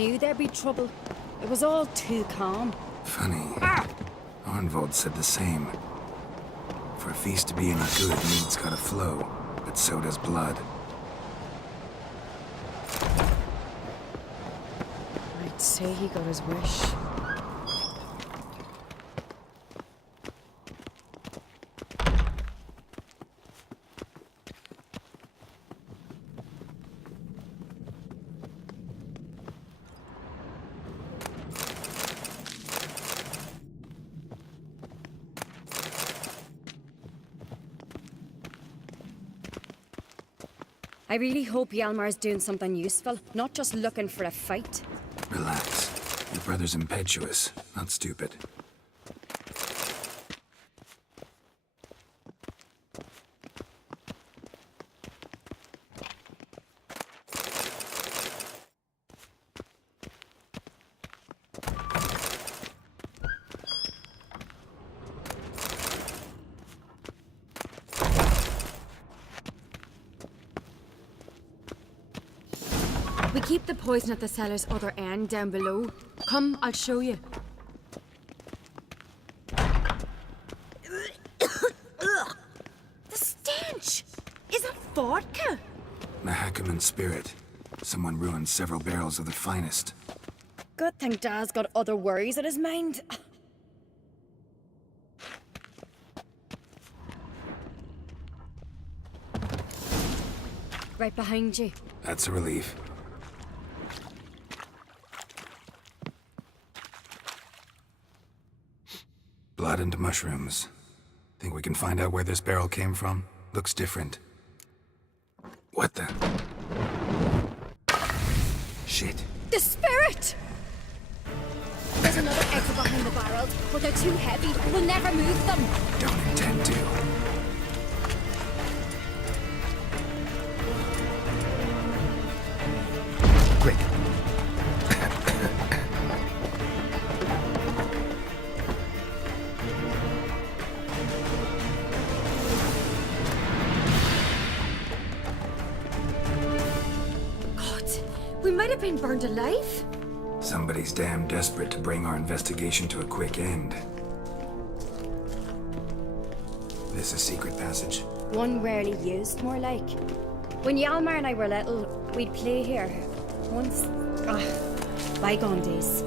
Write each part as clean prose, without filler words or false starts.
knew there'd be trouble. It was all too calm. Funny. Arnvold said the same. For a feast to be any good, meat's gotta flow, but so does blood. I'd say he got his wish. I really hope Hjalmar's doing something useful, not just looking for a fight. Relax. Your brother's impetuous, not stupid. We keep the poison at the cellar's other end, down below. Come, I'll show you. The stench! Is it vodka? Mahakaman spirit. Someone ruined several barrels of the finest. Good thing Dad's got other worries in his mind. Right behind you. That's a relief. Blood and mushrooms. Think we can find out where this barrel came from? Looks different. What the? Shit. The spirit! There's another exit behind the barrels, but they're too heavy. We'll never move them. Don't intend to. Quick. God, we might have been burned alive. Somebody's damn desperate to bring our investigation to a quick end. This a secret passage? One rarely used, more like. When Hjalmar and I were little, we'd play here. Once. Bygone days.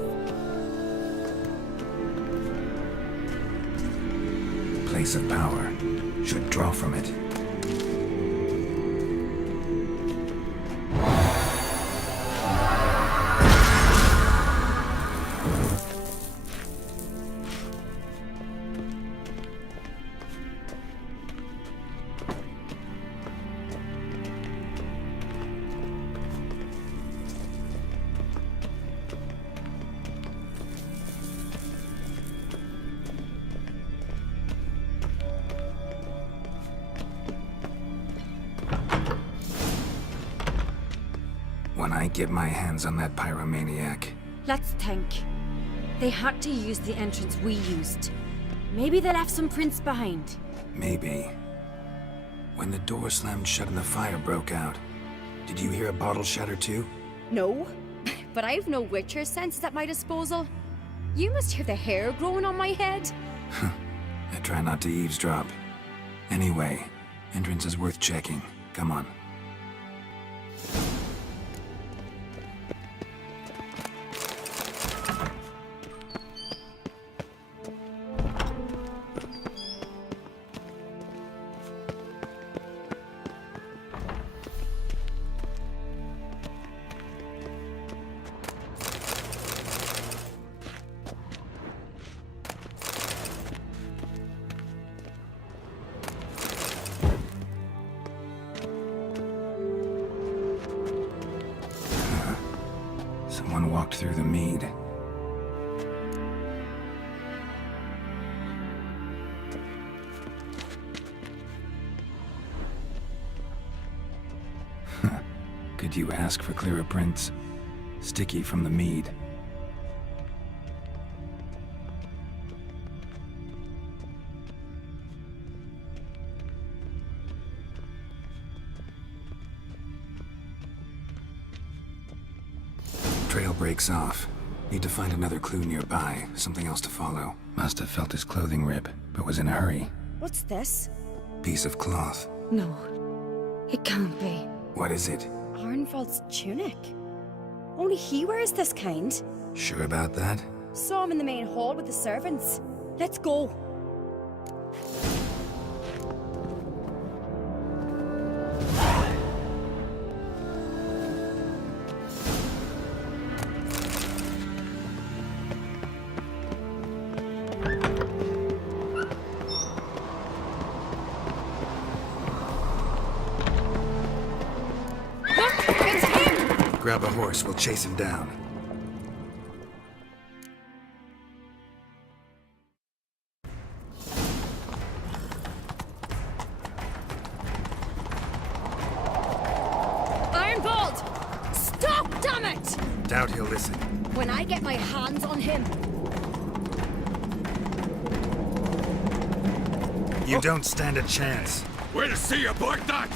Place of power. Should draw from it. When I get my hands on that pyromaniac. Let's think. They had to use the entrance we used. Maybe they left some prints behind. Maybe. When the door slammed shut and the fire broke out, did you hear a bottle shatter too? No, but I've no Witcher senses at my disposal. You must hear the hair growing on my head. I try not to eavesdrop. Anyway, entrance is worth checking. Come on. Someone walked through the mead. Could you ask for clearer prints? Sticky from the mead. Trail breaks off. Need to find another clue nearby, something else to follow. Must have felt his clothing rip, but was in a hurry. What's this? Piece of cloth. No. It can't be. What is it? Arnvald's tunic. Only he wears this kind. Sure about that? Saw him in the main hall with the servants. Let's go. Look, it's him! Grab a horse, we'll chase him down. Arnvald! Stop, damn it! Doubt he'll listen. When I get my hands on him. You don't stand a chance. We'll see about that!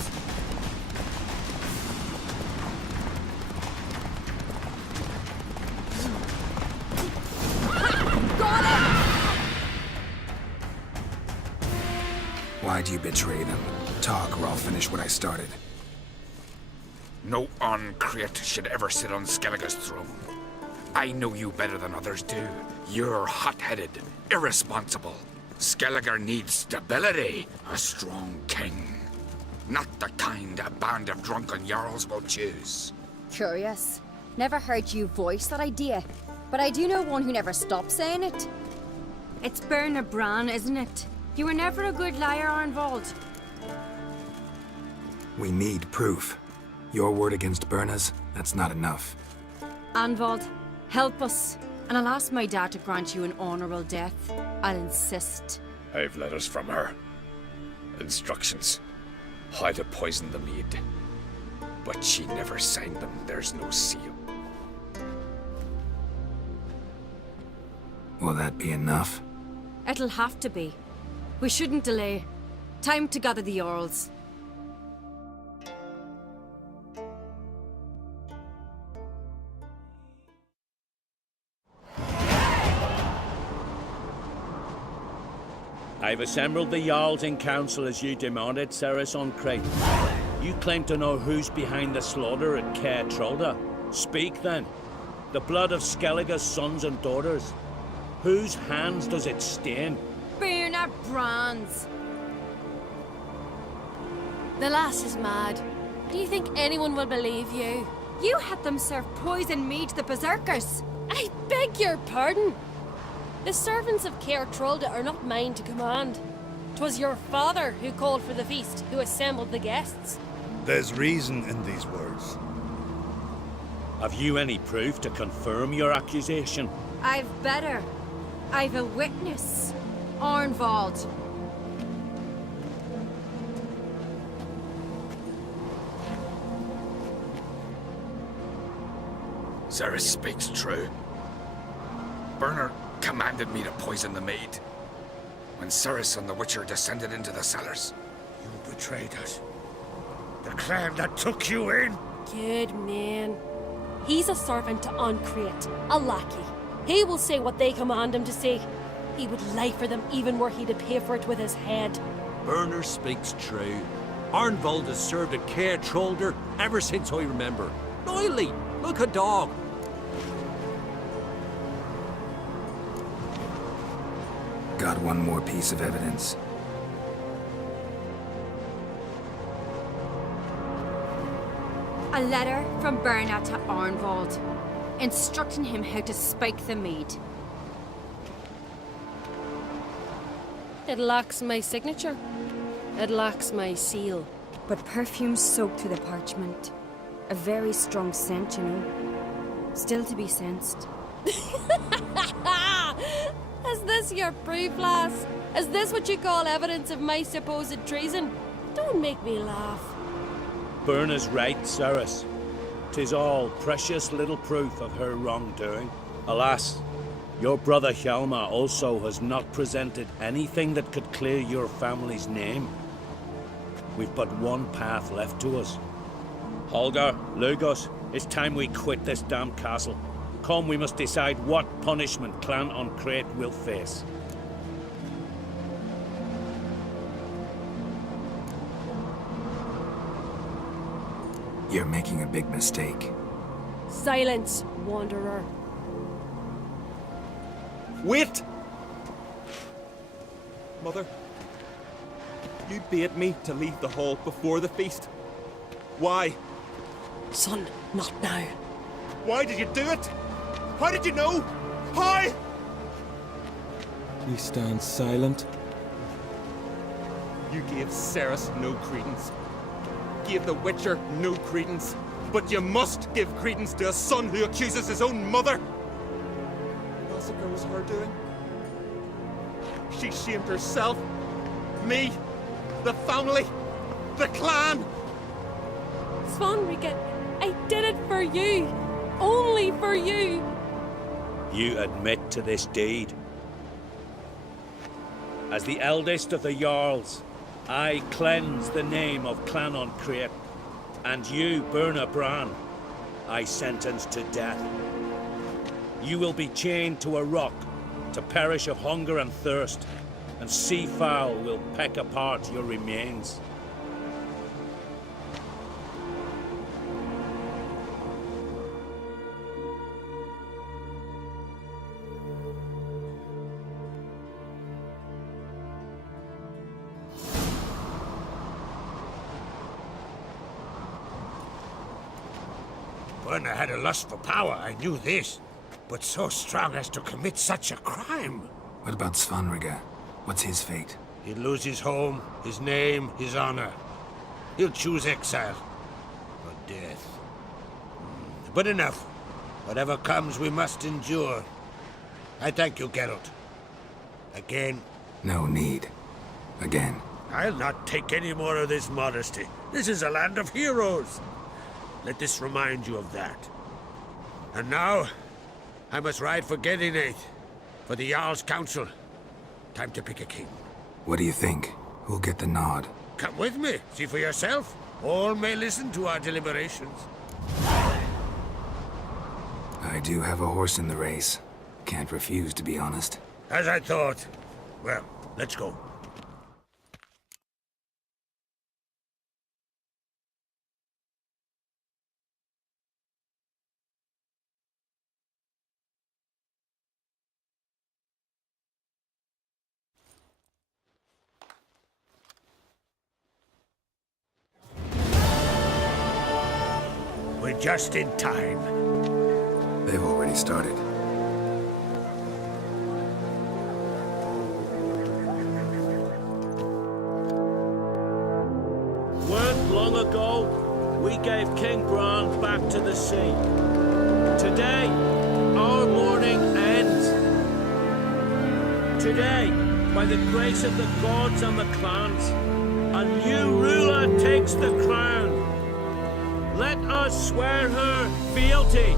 Got him! Why'd you betray them? Talk or I'll finish what I started. No Arncreate should ever sit on Skellige's throne. I know you better than others do. You're hot-headed, irresponsible. Skellige needs stability, a strong king. Not the kind a band of drunken jarls will choose. Curious. Never heard you voice that idea, but I do know one who never stops saying it. It's Bernard Bran, isn't it? You were never a good liar, Arnvald. We need proof. Your word against Birna's, that's not enough. Arnvald, help us, and I'll ask my dad to grant you an honorable death. I'll insist. I've letters from her. Instructions. How to poison the mead. But she never signed them. There's no seal. Will that be enough? It'll have to be. We shouldn't delay. Time to gather the Jarls. I've assembled the Jarls in council as you demanded, Cerys Arncreate. You claim to know who's behind the slaughter at Caer Trolda. Speak then. The blood of Skellige's sons and daughters. Whose hands does it stain? Bernard Bran's. The lass is mad. Do you think anyone will believe you? You had them serve poison mead to the berserkers. I beg your pardon. The servants of Caer Trolda are not mine to command. 'Twas your father who called for the feast, who assembled the guests. There's reason in these words. Have you any proof to confirm your accusation? I've better. I've a witness. Arnvald. Cerys speaks true. Bernard commanded me to poison the maid. When Cerys and the Witcher descended into the cellars. You betrayed us. The clan that took you in. Good man. He's a servant to Arncreate, a lackey. He will say what they command him to say. He would lie for them even were he to pay for it with his head. Bernard speaks true. Arnvald has served at Caer Trolda ever since I remember. Loyally, like a dog. Got one more piece of evidence. A letter from Bernard to Arnvald, instructing him how to spike the mead. It lacks my signature. It lacks my seal. But perfume soaked through the parchment. A very strong scent, you know. Still to be sensed. Is this your proof, lass? Is this what you call evidence of my supposed treason? Don't make me laugh. Birna's right, Cerys. 'Tis all precious little proof of her wrongdoing. Alas, your brother Hjalmar also has not presented anything that could clear your family's name. We've but one path left to us. Holger, Lugos, it's time we quit this damn castle. come, we must decide what punishment Clan on Crete will face. You're making a big mistake. Silence, wanderer. Wait! Mother, you bade me to leave the hall before the feast. Why? Son, not now. Why did you do it? How did you know? How? We stand silent. You gave Cerys no credence. Gave the Witcher no credence. But you must give credence to a son who accuses his own mother. The massacre was her doing. She shamed herself, me, the family, the clan. Svanrika, I did it for you. Only for you. You admit to this deed. As the eldest of the Jarls, I cleanse the name of Clan on Crete, and you, Burna Bran, I sentence to death. You will be chained to a rock to perish of hunger and thirst, and seafowl will peck apart your remains. Burna had a lust for power, I knew this. But so strong as to commit such a crime. What about Svanrika? What's his fate? He'll lose his home, his name, his honor. He'll choose exile. Or death. But enough. Whatever comes, we must endure. I thank you, Geralt. Again. No need. Again. I'll not take any more of this modesty. This is a land of heroes. Let this remind you of that. And now, I must ride for Gedinath, for the Jarl's Council. Time to pick a king. What do you think? Who'll get the nod? Come with me, see for yourself. All may listen to our deliberations. I do have a horse in the race. Can't refuse, to be honest. As I thought. Well, let's go. We're just in time. They've already started. Weren't long ago, we gave King Bran back to the sea. Today, our mourning ends. Today, by the grace of the gods and the clans, a new ruler takes the crown. Let us swear her fealty.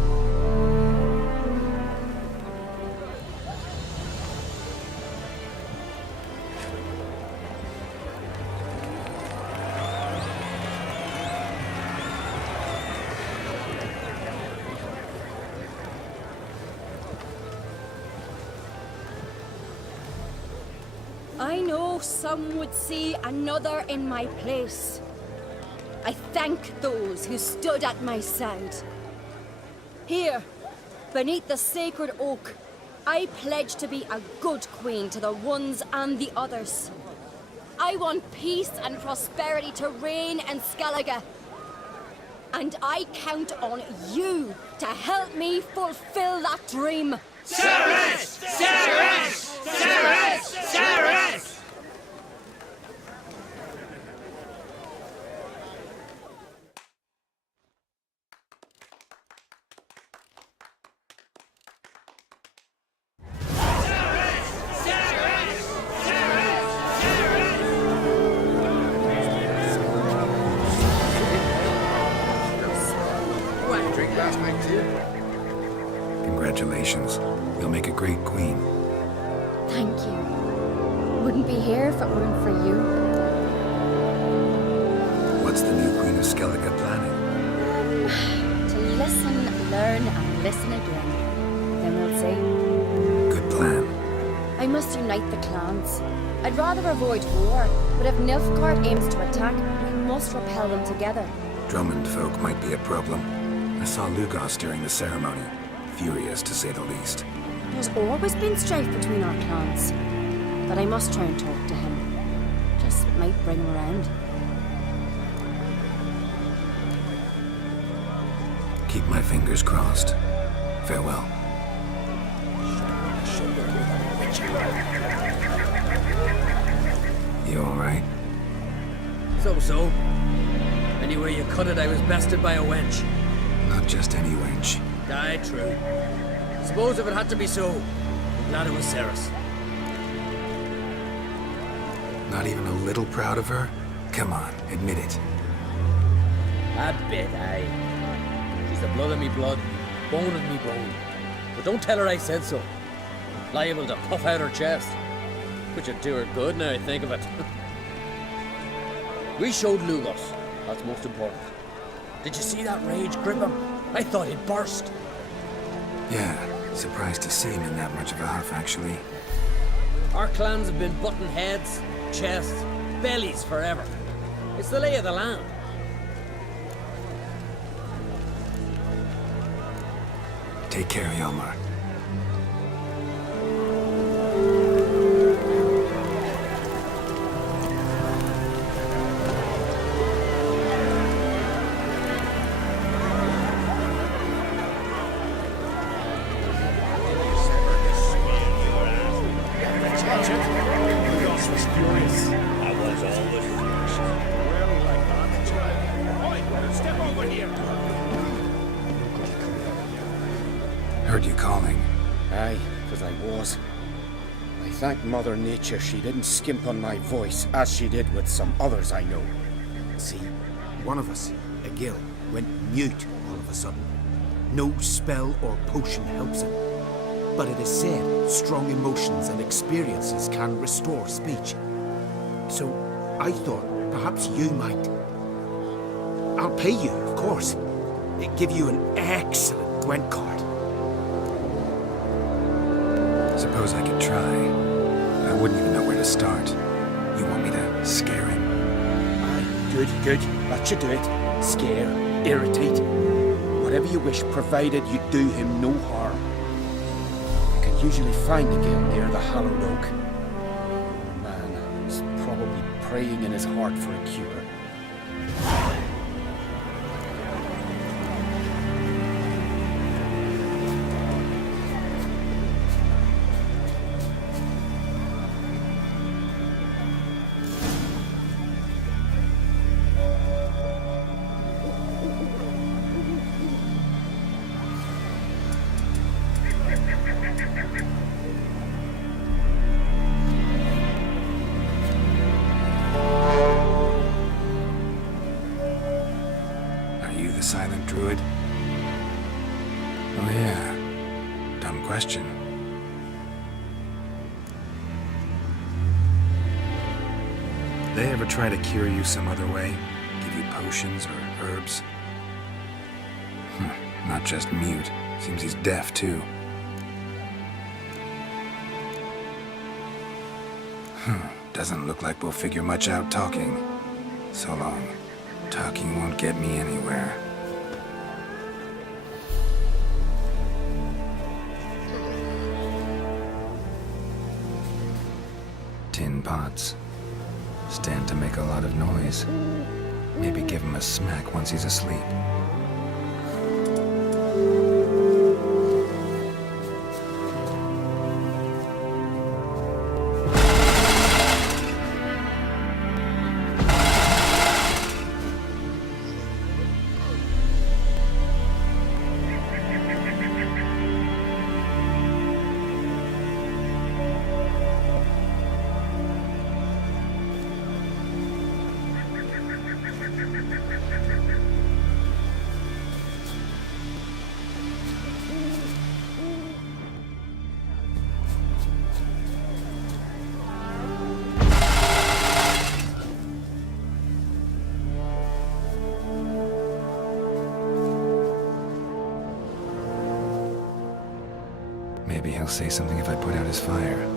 I know some would see another in my place. I thank those who stood at my side. Here, beneath the sacred oak, I pledge to be a good queen to the ones and the others. I want peace and prosperity to reign in Skellige. And I count on you to help me fulfill that dream. Cerys! Cerys! Cerys! Cerys! Congratulations. You'll make a great queen. Thank you. Wouldn't be here if it weren't for you. What's the new Queen of Skellige planning? To listen, learn, and listen again. say. Good plan. I must unite the clans. I'd rather avoid war, but if Nilfgaard aims to attack, we must repel them together. Drummond folk might be a problem. I saw Lugos during the ceremony. Furious, to say the least. There's always been strife between our clans. But I must try and talk to him. Just might bring him around. Keep my fingers crossed. Farewell. You alright? So. Anyway you cut it, I was bested by a wench. Not just any wench. Aye, true. Suppose if it had to be so, I'm glad it was Ceres. Not even a little proud of her? Come on, admit it. A bit, aye. She's the blood of me blood, bone of me bone. But don't tell her I said so. Liable to puff out her chest. Which would do her good now I think of it. We showed Lugos. That's most important. Did you see that rage grip him? I thought he'd burst. Yeah, surprised to see him in that much of a huff, actually. Our clans have been button heads, chests, bellies forever. It's the lay of the land. Take care, Hjalmar. Heard you calling. Aye, because I was. I thank Mother Nature she didn't skimp on my voice, as she did with some others I know. See, one of us, a Gil, went mute all of a sudden. No spell or potion helps him. But it is said strong emotions and experiences can restore speech. So I thought perhaps you might. I'll pay you, of course. Give you an excellent Gwent card. Suppose I could try. I wouldn't even know where to start. You want me to scare him? Aye, good. That should do it. Scare, irritate. Whatever you wish, provided you do him no harm. You can usually find a Gil near the Hallowed Oak. Man, he's probably praying in his heart for a cure. Silent druid? Oh yeah. Dumb question. They ever try to cure you some other way? Give you potions or herbs? Not just mute. Seems he's deaf too. Doesn't look like we'll figure much out talking. So long. Talking won't get me anywhere. Tin pots. Stand to make a lot of noise. Maybe give him a smack once he's asleep. Maybe he'll say something if I put out his fire.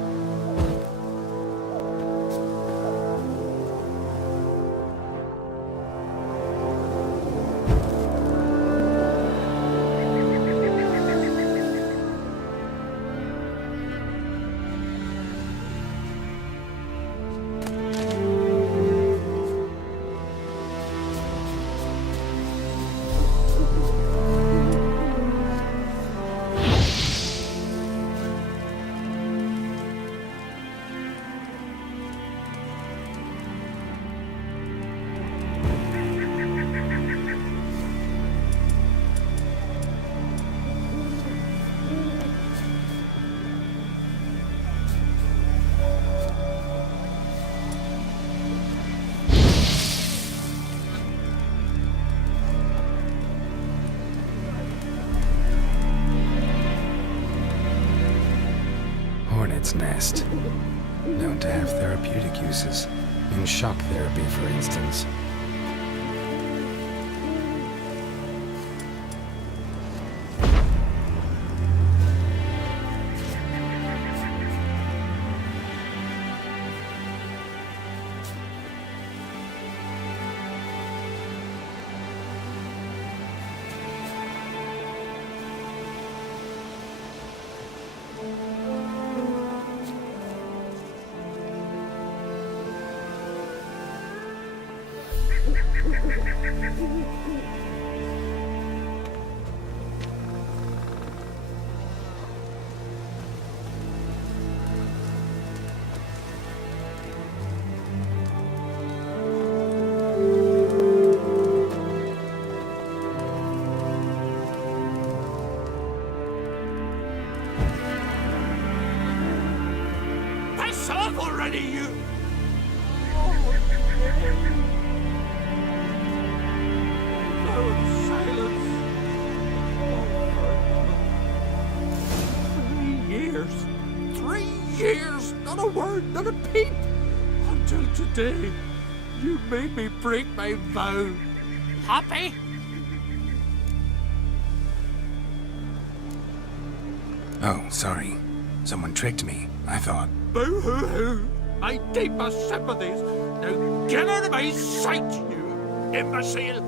Hornet's nest. Known to have therapeutic uses. In shock therapy, for instance. Piss off already, you! Silence. 3 years. 3 years. Not a word, not a peep. Until today, you made me break my vow. Happy? Oh, sorry. Someone tricked me, I thought. Boo-hoo-hoo. My deepest sympathies. Now get out of my sight, you imbecile.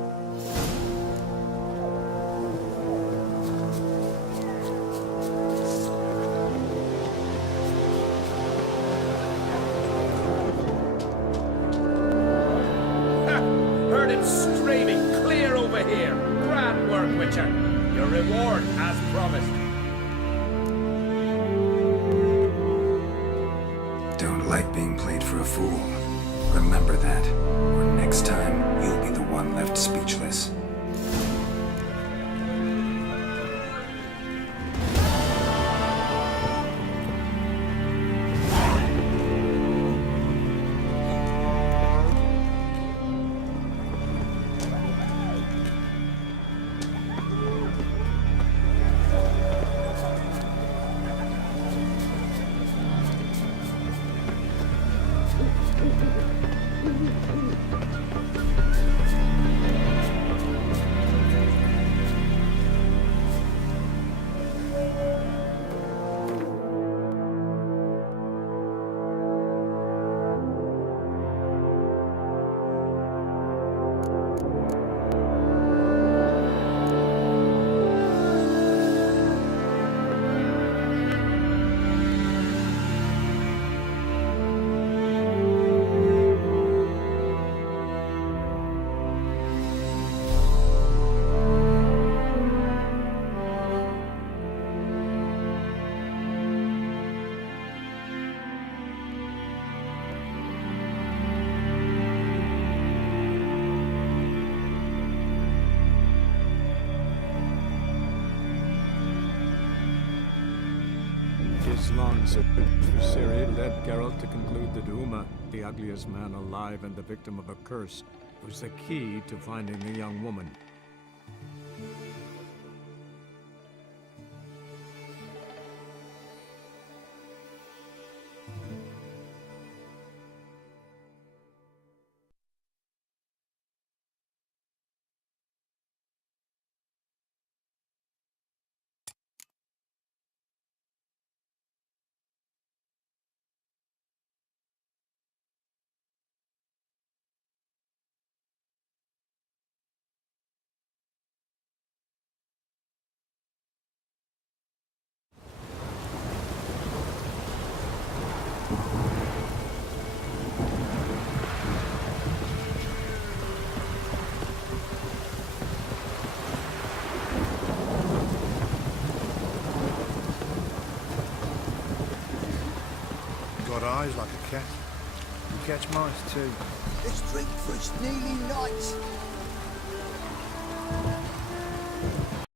Heard him screaming clear over here. Grand work, Witcher. Your reward as promised. Don't like being played for a fool. Remember that, or next time you'll be the one left speechless. Islan Ciri led Geralt to conclude that Uma, the ugliest man alive and the victim of a curse, was the key to finding the young woman. got eyes like a cat. You catch mice too. Let's drink for it's nearly night.